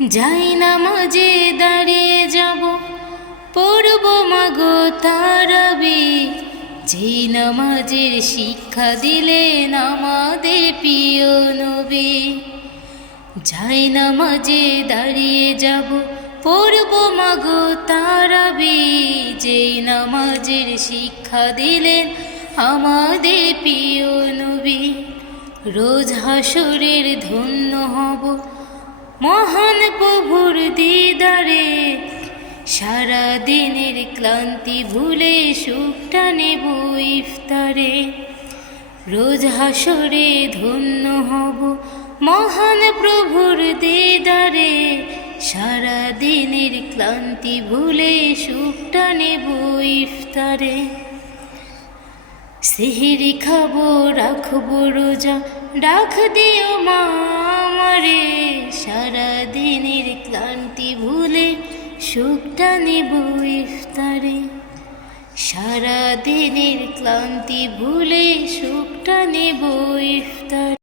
যাই নামাজে দাঁড়িয়ে যাব, পড়ব মাগো তারাবি, যে নামাজের শিক্ষা দিলেন আমাদের প্রিয় নবী। যাই নামাজে দাঁড়িয়ে যাব, পড়ব মাগো তারাবি, যে নামাজের শিক্ষা দিলেন আমাদের প্রিয় নবী। রোজ হাসরের ধন্য হব মহান প্রভুর দিদারে, সারা দিনের ক্লান্তি ভুলে সুখটা নেব ইফতারে। রোজ হাসরে ধন্য হব মহান প্রভুর দিদারে, সারা দিনের ক্লান্তি ভুলে সুখটা নেব ইফতারে। সেহরি খাবো রাখবো রোজা, ডাক দিও মা আমারে, সারা দিনের ক্লান্তি ভুলে সুখটা নেব ইফতারে। সারা দিনের ক্লান্তি ভুলে সুখটা নেব ইফতারে।